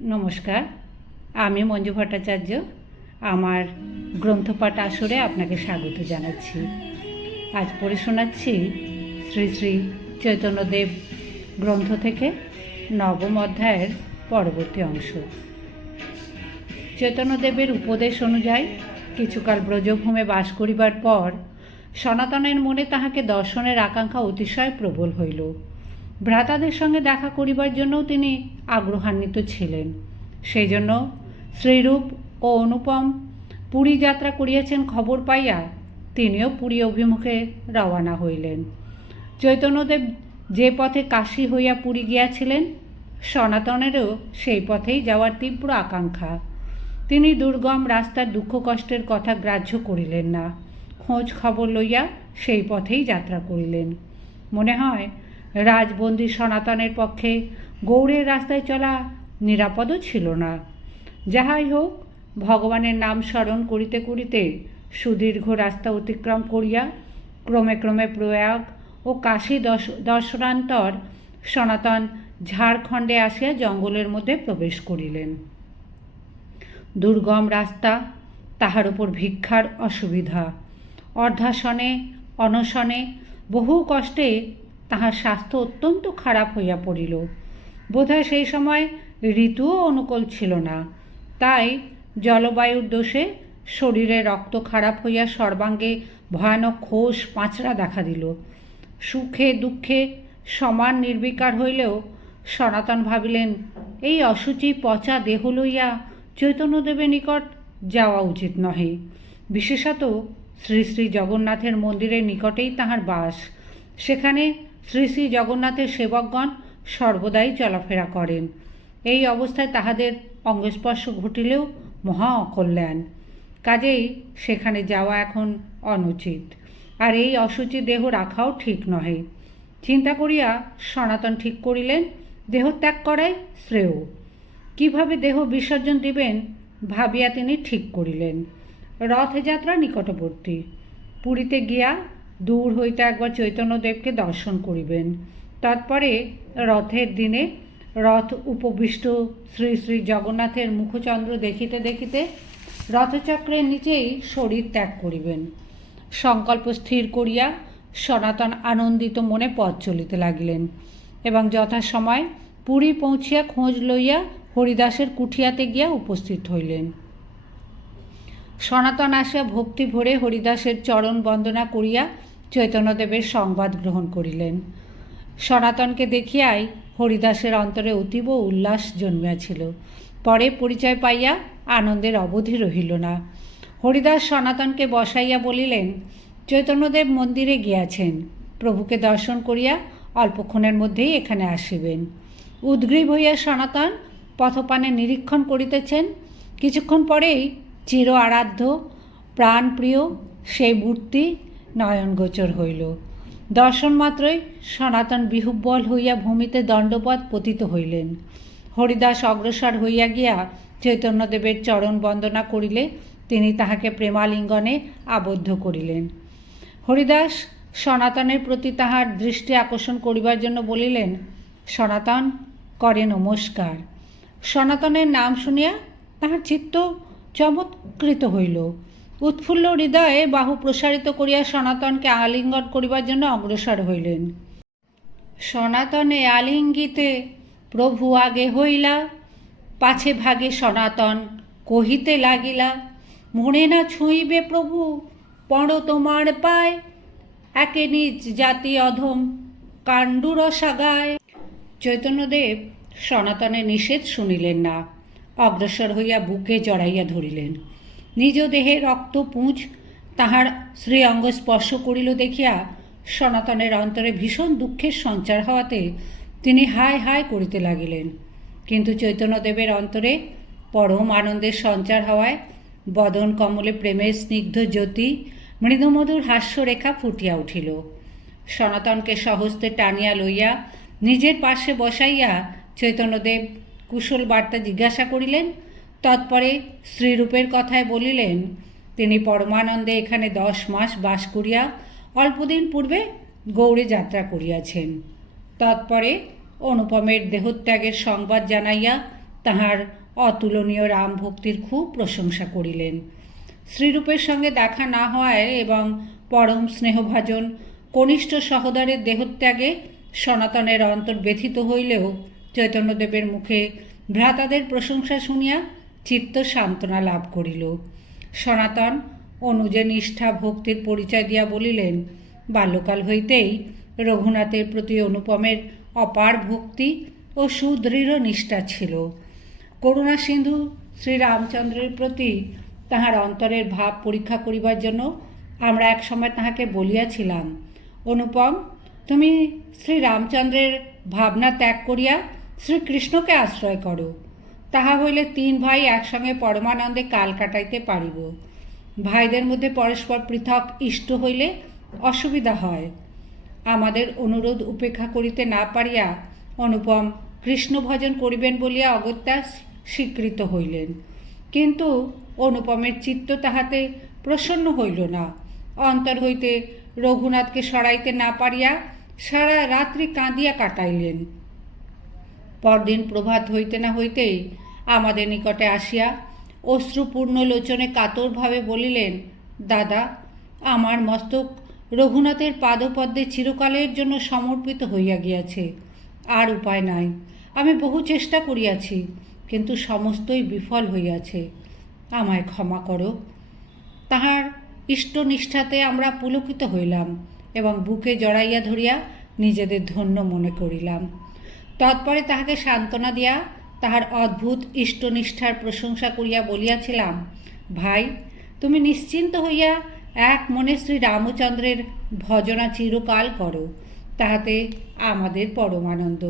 নমস্কার। আমি মঞ্জু ভট্টাচার্য। আমার গ্রন্থপাঠ আসরে আপনাকে স্বাগত জানাচ্ছি। আজ পড়ে শোনাচ্ছি শ্রী শ্রী চৈতন্যদেব গ্রন্থ থেকে নবম অধ্যায়ের পরবর্তী অংশ। চৈতন্যদেবের উপদেশ অনুযায়ী কিছুকাল ব্রজভূমে বাস করিবার পর সনাতনের মনে তাহাকে দর্শনের আকাঙ্ক্ষা অতিশয় প্রবল হইল। ভ্রাতাদের সঙ্গে দেখা করিবার জন্যও তিনি আগ্রহান্বিত ছিলেন। সেই জন্য শ্রীরূপ ও অনুপম পুরী যাত্রা করিয়াছেন খবর পাইয়া তিনিও পুরী অভিমুখে রওয়ানা হইলেন। চৈতন্যদেব যে পথে কাশী হইয়া পুরী গিয়াছিলেন, সনাতনেরও সেই পথেই যাওয়ার তীব্র আকাঙ্ক্ষা। তিনি দুর্গম রাস্তার দুঃখ কষ্টের কথা গ্রাহ্য করিলেন না। খোঁজ খবর লইয়া সেই পথেই যাত্রা করিলেন। মনে হয় রাজবন্দী সনাতনের পক্ষে গৌড়ের রাস্তায় চলা নিরাপদও ছিল না। যাহাই হোক, ভগবানের নাম স্মরণ করিতে করিতে সুদীর্ঘ রাস্তা অতিক্রম করিয়া ক্রমে ক্রমে প্রয়াগ ও কাশী দর্শ- দর্শনান্তর সনাতন ঝাড়খণ্ডে আসিয়া জঙ্গলের মধ্যে প্রবেশ করিলেন। দুর্গম রাস্তা, তাহার উপর ভিক্ষার অসুবিধা। অর্ধাসনে, অনশনে বহু কষ্টে তাহার স্বাস্থ্য অত্যন্ত খারাপ হইয়া পড়িল। বোধহয় সেই সময় ঋতুও অনুকূল ছিল না। তাই জলবায়ুর দোষে শরীরে রক্ত খারাপ হইয়া সর্বাঙ্গে ভয়ানক খোস পাঁচড়া দেখা দিল। সুখে দুঃখে সমান নির্বিকার হইলেও সনাতন ভাবিলেন, এই অসুচি পচা দেহ লইয়া চৈতন্যদেবের নিকট যাওয়া উচিত নহে। বিশেষত শ্রী শ্রী জগন্নাথের মন্দিরের নিকটেই তাহার বাস। সেখানে শ্রী শ্রী জগন্নাথের সেবকগণ সর্বদাই চলাফেরা করেন। এই অবস্থায় তাহাদের অঙ্গস্পর্শ ঘটিলেও মহা অকল্যাণ। কাজেই সেখানে যাওয়া এখন অনুচিত। আর এই অসুচি দেহ রাখাও ঠিক নহে। চিন্তা করিয়া সনাতন ঠিক করিলেন দেহ ত্যাগ করাই শ্রেয়। কীভাবে দেহ বিসর্জন দিবেন ভাবিয়া তিনি ঠিক করিলেন। রথযাত্রা নিকটবর্তী। পুরীতে গিয়া দূর হইতে একবার চৈতন্যদেবকে দর্শন করিবেন। তারপরে রথের দিনে রথ উপবিষ্ট শ্রী শ্রী জগন্নাথের মুখচন্দ্র দেখিতে দেখিতে রথচক্রের নিচেই শরীর ত্যাগ করিবেন। সংকল্প স্থির করিয়া সনাতন আনন্দিত মনে পথ চলিতে লাগিলেন এবং যথাসময় পুরী পৌঁছিয়া খোঁজ লইয়া হরিদাসের কুঠিয়াতে গিয়া উপস্থিত হইলেন। সনাতন আসিয়া ভক্তি ভরে হরিদাসের চরণ বন্দনা করিয়া চৈতন্যদেবের সংবাদ গ্রহণ করিলেন। সনাতনকে দেখিয়াই হরিদাসের অন্তরে অতীব উল্লাস জন্মিয়াছিল। পরে পরিচয় পাইয়া আনন্দের অবধি রহিল না। হরিদাস সনাতনকে বসাইয়া বলিলেন চৈতন্যদেব মন্দিরে গিয়াছেন। প্রভুকে দর্শন করিয়া অল্পক্ষণের মধ্যেই এখানে আসিবেন। উদ্গ্রীব হইয়া সনাতন পথপানে নিরীক্ষণ করিতেছেন। কিছুক্ষণ পরেই চির আরাধ্য, প্রাণপ্রিয় সেই মূর্তি নয়নগোচর হইল। দর্শন মাত্রই সনাতন বিহুব্বল হইয়া ভূমিতে দণ্ডপথ পতিত হইলেন। হরিদাস অগ্রসর হইয়া গিয়া চৈতন্যদেবের চরণ বন্দনা করিলে তিনি তাহাকে প্রেমালিঙ্গনে আবদ্ধ করিলেন। হরিদাস সনাতনের প্রতি তাহার দৃষ্টি আকর্ষণ করিবার জন্য বলিলেন, সনাতন, করে নমস্কার। সনাতনের নাম শুনিয়া তাহার চিত্ত চমৎকৃত হইল। উৎফুল্ল হৃদয়ে বাহু প্রসারিত করিয়া সনাতনকে আলিঙ্গন করিবার জন্য অগ্রসর হইলেন। সনাতনে আলিঙ্গিতে প্রভু আগে হইলা, পাছে ভাগে সনাতন কহিতে লাগিলা, মনে না ছুঁইবে প্রভু, পড় তোমার পায়, একে নিজ জাতি অধম কাণ্ডুরসা গায় চৈতন্যদেব সনাতনের নিষেধ শুনিলেন না, অগ্রসর হইয়া বুকে জড়াইয়া ধরিলেন। নিজ দেহে রক্ত পুঁজ তাহার শ্রী অঙ্গ স্পর্শ করিল দেখিয়া সনাতনের অন্তরে ভীষণ দুঃখের সঞ্চার হওয়াতে তিনি হায় হায় করিতে লাগিলেন। কিন্তু চৈতন্যদেবের অন্তরে পরম আনন্দের সঞ্চার হওয়ায় বদন কমলে প্রেমের স্নিগ্ধ জ্যোতি মৃদুমধুর হাস্যরেখা ফুটিয়া উঠিল। সনাতনকে সহস্তে টানিয়া লইয়া নিজের পাশে বসাইয়া চৈতন্যদেব কুশল বার্তা জিজ্ঞাসা করিলেন তৎপরে শ্রীরূপের কথায় বলিলেন, তিনি পরমানন্দে এখানে দশ মাস বাস করিয়া অল্পদিন পূর্বে গৌড়ে যাত্রা করিয়াছেন। তৎপরে অনুপমের দেহত্যাগের সংবাদ জানাইয়া তাহার অতুলনীয় রাম ভক্তির খুব প্রশংসা করিলেন। শ্রীরূপের সঙ্গে দেখা না হওয়ায় এবং পরম স্নেহভাজন কনিষ্ঠ সহোদরের দেহত্যাগে সনাতনের অন্তর ব্যথিত হইলেও চৈতন্যদেবের মুখে ভ্রাতাদের প্রশংসা শুনিয়া চিত্ত সান্ত্বনা লাভ করিল। সনাতন অনুজে নিষ্ঠা ভক্তির পরিচয় দিয়া বলিলেন, বাল্যকাল হইতেই রঘুনাথের প্রতি অনুপমের অপার ভক্তি ও সুদৃঢ় নিষ্ঠা ছিল। করুণা সিন্ধু শ্রীরামচন্দ্রের প্রতি তাহার অন্তরের ভাব পরীক্ষা করিবার জন্য আমরা একসময় তাহাকে বলিয়াছিলাম, অনুপম, তুমি শ্রীরামচন্দ্রের ভাবনা ত্যাগ করিয়া শ্রীকৃষ্ণকে আশ্রয় করো। তাহা হইলে তিন ভাই একসঙ্গে পরমানন্দে কাল কাটাইতে পারিব। ভাইদের মধ্যে পরস্পর পৃথক ইষ্ট হইলে অসুবিধা হয়। আমাদের অনুরোধ উপেক্ষা করিতে না পারিয়া অনুপম কৃষ্ণ ভজন করিবেন বলিয়া অগত্যা স্বীকৃত হইলেন। কিন্তু অনুপমের চিত্ত তাহাতে প্রসন্ন হইল না। অন্তর হইতে রঘুনাথকে সরাইতে না পারিয়া সারা রাত্রি কাঁদিয়া কাটাইলেন। পরদিন প্রভাত হইতে না হইতেই আমাদের নিকটে আসিয়া অশ্রুপূর্ণ লোচনে কাতরভাবে বলিলেন, দাদা, আমার মস্তক রঘুনাথের পাদপদ্মে চিরকালের জন্য সমর্পিত হইয়া গিয়াছে। আর উপায় নাই। আমি বহু চেষ্টা করিয়াছি, কিন্তু সমস্তই বিফল হইয়াছে। আমায় ক্ষমা করো। তাহার ইষ্টনিষ্ঠাতে আমরা পুলকিত হইলাম এবং বুকে জড়াইয়া ধরিয়া নিজেদের ধন্য মনে করিলাম। তৎপরে তাহাকে সান্ত্বনা দিয়া তাহার অদ্ভুত ইষ্টনিষ্ঠার প্রশংসা করিয়া বলিয়াছিলাম, ভাই, তুমি নিশ্চিন্ত হইয়া এক মনে শ্রী রামচন্দ্রের ভজনা চিরকাল করো, তাহাতে আমাদের পরমানন্দ।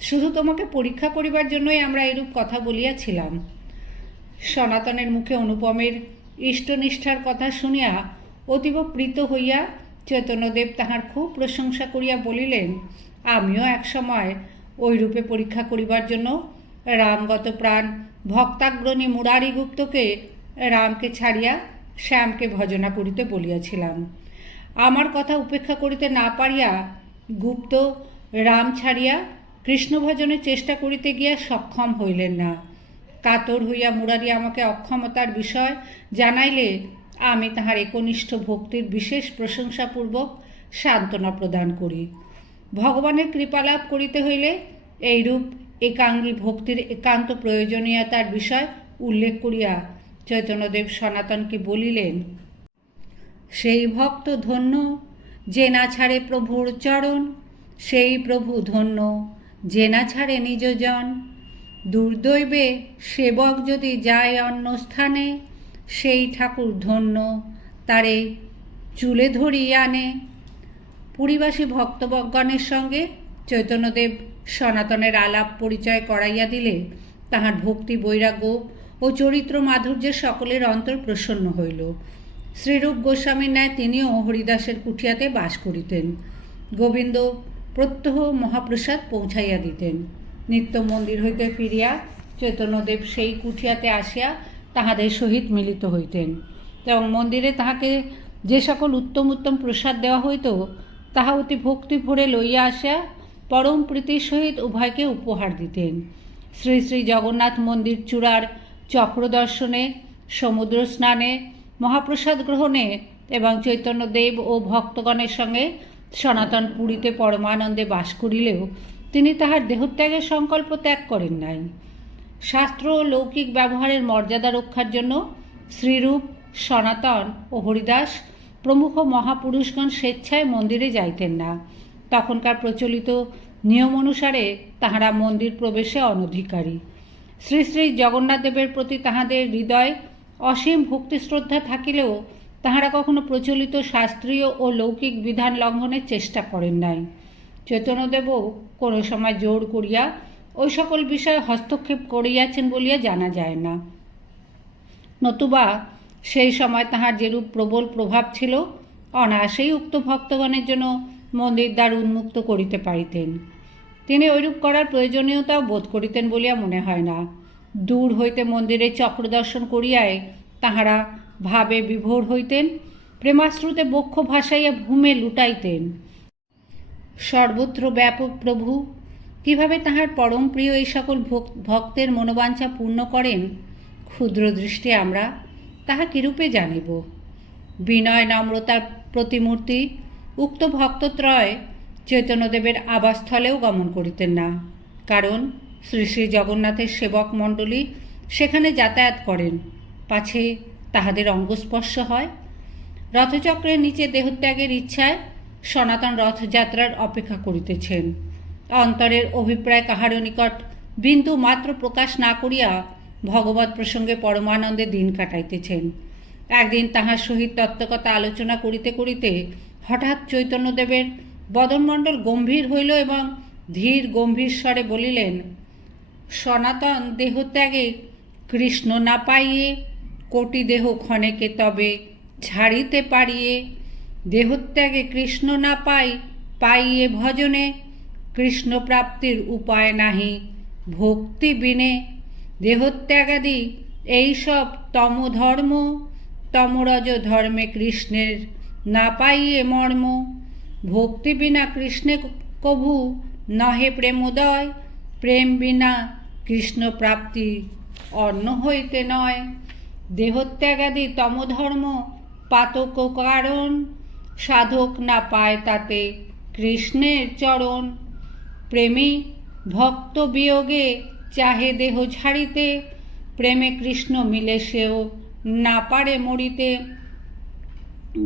শুধু তোমাকে পরীক্ষা করিবার জন্যই আমরা এরূপ কথা বলিয়াছিলাম। সনাতনের মুখে অনুপমের ইষ্টনিষ্ঠার কথা শুনিয়া অতীব প্রীত হইয়া চৈতন্যদেব তাহার খুব প্রশংসা করিয়া বলিলেন, আমিও একসময় ওই রূপে পরীক্ষা করিবার জন্য রামগত প্রাণ, ভক্তাগ্রণী মুরারি গুপ্তকে রামকে ছাড়িয়া শ্যামকে ভজনা করিতে বলিয়াছিলাম। আমার কথা উপেক্ষা করিতে না পারিয়া গুপ্ত রাম ছাড়িয়া কৃষ্ণ ভজনের চেষ্টা করিতে গিয়া সক্ষম হইলেন না। কাতর হইয়া মুরারি আমাকে অক্ষমতার বিষয় জানাইলে আমি তাহার একনিষ্ঠ ভক্তির বিশেষ প্রশংসাপূর্বক সান্ত্বনা প্রদান করি। ভগবানের কৃপালাভ করিতে হইলে এইরূপ একাঙ্গী ভক্তির একান্ত প্রয়োজনীয়তার বিষয় উল্লেখ করিয়া চৈতন্যদেব সনাতনকে বলিলেন, সেই ভক্ত ধন্য যে না ছাড়ে প্রভুর চরণ, সেই প্রভু ধন্য যে না ছাড়ে নিজজন দুর্দৈবে সেবক যদি যায় অন্য স্থানে, সেই ঠাকুর ধন্য তারে চুলে ধরিয়ে আনে। পুরীবাসী ভক্তবজ্ঞানের সঙ্গে চৈতন্যদেব সনাতনের আলাপ পরিচয় করাইয়া দিলে তাহার ভক্তি বৈরাগ্য ও চরিত্র মাধুর্যের সকলের অন্তর প্রসন্ন হইল। শ্রীরূপ গোস্বামীর ন্যায় তিনিও হরিদাসের কুঠিয়াতে বাস করিতেন। গোবিন্দ প্রত্যহ মহাপ্রসাদ পৌঁছাইয়া দিতেন। নিত্য মন্দির হইতে ফিরিয়া চৈতন্যদেব সেই কুঠিয়াতে আসিয়া তাহাদের সহিত মিলিত হইতেন। এবং মন্দিরে তাহাকে যে সকল উত্তম উত্তম প্রসাদ দেওয়া হইত তাহা অতি ভক্তি ভরে লইয়া আসিয়া পরম প্রীতির সহিত উভয়কে উপহার দিতেন। শ্রী শ্রী জগন্নাথ মন্দির চূড়ার চক্র দর্শনে সমুদ্র স্নানে, মহাপ্রসাদ গ্রহণে এবং চৈতন্যদেব ও ভক্তগণের সঙ্গে সনাতন পুরীতে পরমানন্দে বাস করিলেও তিনি তাহার দেহত্যাগের সংকল্প ত্যাগ করেন নাই। শাস্ত্র ও লৌকিক ব্যবহারের মর্যাদা রক্ষার জন্য শ্রীরূপ, সনাতন ও হরিদাস প্রমুখ মহাপুরুষগণ স্বেচ্ছায় মন্দিরে যাইতেন না। তখনকার প্রচলিত নিয়ম অনুসারে তাহারা মন্দির প্রবেশে অনধিকারী। শ্রী শ্রী জগন্নাথদেবের প্রতি তাহাদের হৃদয় অসীম ভক্তি শ্রদ্ধা থাকিলেও তাহারা কখনো প্রচলিত শাস্ত্রীয় ও লৌকিক বিধান লঙ্ঘনের চেষ্টা করেন নাই। চৈতন্যদেবও কোনো সময় জোর করিয়া ওই সকল বিষয়ে হস্তক্ষেপ করিয়াছেন বলিয়া জানা যায় না। নতুবা সেই সময় তাহার যেরূপ প্রবল প্রভাব ছিল, অনায়াসেই উক্ত ভক্তগণের জন্য মন্দির দ্বার উন্মুক্ত করিতে পারিতেন। তিনি ঐরূপ করার প্রয়োজনীয়তাও বোধ করিতেন বলিয়া মনে হয় না। দূর হইতে মন্দিরে চক্রদর্শন করিয়ায় তাহারা ভাবে বিভোর হইতেন, প্রেমাশ্রুতে বক্ষ ভাসাইয়া ভূমে লুটাইতেন। সর্বত্র ব্যাপক প্রভু, কীভাবে তাহার পরম প্রিয় এই সকল ভক- ভক্তের মনোবাঞ্ছা পূর্ণ করেন? ক্ষুদ্র দৃষ্টি আমরা তাহা কিরূপে জানিব? বিনয় নম্রতার প্রতিমূর্তি, উক্ত ভক্তত্রয় চৈতন্যদেবের আবাসস্থলেও গমন করিতেন না। কারণ শ্রী শ্রী জগন্নাথের সেবক মণ্ডলী সেখানে যাতায়াত করেন। পাছে তাহাদের অঙ্গস্পর্শ হয়। রথচক্রের নিচে দেহত্যাগের ইচ্ছায় সনাতন রথযাত্রার অপেক্ষা করিতেছেন। অন্তরের অভিপ্রায় কাহারও নিকট বিন্দু মাত্র প্রকাশ না করিয়া ভগবত প্রসঙ্গে পরমানন্দে দিন কাটাইতেছেন। একদিন তাহার সহিত তত্ত্বকথা আলোচনা করিতে করিতে হঠাৎ চৈতন্যদেবের বদনমণ্ডল গম্ভীর হইল এবং ধীর গম্ভীর স্বরে বলিলেন, সনাতন দেহত্যাগে কৃষ্ণ না পাইয়ে কোটি দেহ ক্ষণেকে তবে ছাড়িতে পারিয়ে দেহত্যাগে কৃষ্ণ না পাই, পাইয়ে ভজনে কৃষ্ণ প্রাপ্তির উপায় নাহি, ভক্তি বিনে দেহত্যাগাদি, এইসব তমধর্ম তমরজ ধর্মে কৃষ্ণের না পাইয়ে মর্ম, ভক্তি বিনা কৃষ্ণে কভু নহে প্রেমোদয়, প্রেম বিনা কৃষ্ণ প্রাপ্তি অন্য হইতে নয়। দেহত্যাগাদি, তমধর্ম, পাতক কারণ, সাধক না পায় তাতে কৃষ্ণের চরণ। প্রেমী ভক্ত বিয়োগে চাহে দেহ ছাড়িতে, প্রেমে কৃষ্ণ মিলে সেও না পারে মরিতে।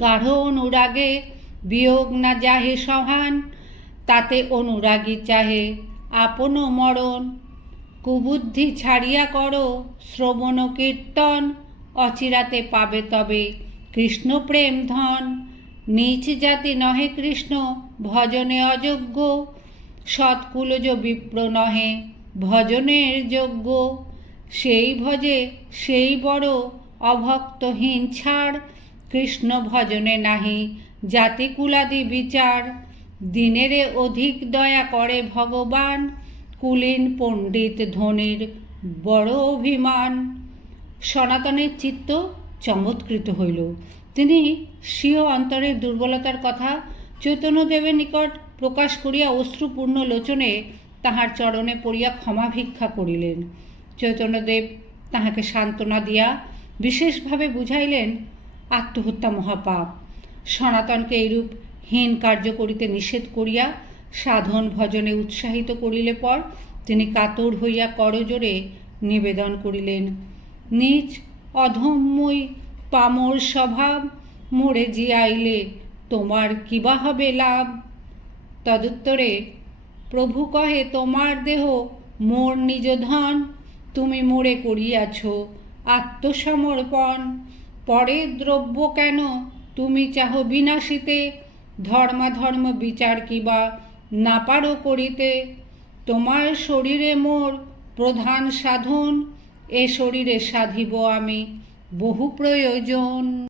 গাঢ় অনুরাগে বিয়োগ না যাহে সহান, তাতে অনুরাগী চাহে আপন মরণ। কুবুদ্ধি ছাড়িয়া করো শ্রবণ কীর্তন, অচিরাতে পাবে তবে কৃষ্ণ প্রেম ধন। নিচ জাতি নহে কৃষ্ণ, ভজনে অযোগ্য সৎকুলজ বিপ্র নহে। ভজনের যোগ্য। সেই ভজে সেই বড় অভক্তহীন ছাড়। কৃষ্ণ ভজনে নাহি জাতিকুলাদি বিচার। দিনেরে অধিক দয়া করে ভগবান, কুলীন পণ্ডিত ধনির বড় অভিমান। সনাতনের চিত্ত চমৎকৃত হইল। তিনি স্বীয় অন্তরের দুর্বলতার কথা চৈতন্যদেবের নিকট প্রকাশ করিয়া অশ্রুপূর্ণ লোচনে তাহার চরণে পড়িয়া ক্ষমা ভিক্ষা করিলেন। চৈতন্যদেব তাহাকে সান্ত্বনা দিয়া বিশেষভাবে বুঝাইলেন, আত্মহত্যা মহাপাপ। সনাতনকে এইরূপ হীন কার্য করিতে নিষেধ করিয়া সাধন ভজনে উৎসাহিত করিলে পর তিনি কাতর হইয়া করজোরে নিবেদন করিলেন। নিজ অধম্যই পামর স্বভাব মোড়ে জিয়াইলে তোমার কিবা হবে লাভ? তদুত্তরে প্রভু কহে, তোমার দেহ মোর নিজ ধন। তুমি মোড়ে করিয়াছ আত্মসমর্পণ। পরের দ্রব্য কেন তুমি চাহ বিনাশিতে? ধর্মাধর্ম বিচার কিবা না পারো করিতে? তোমার শরীরে মোর প্রধান সাধন, এ শরীরে সাধিব আমি বহু প্রয়োজন।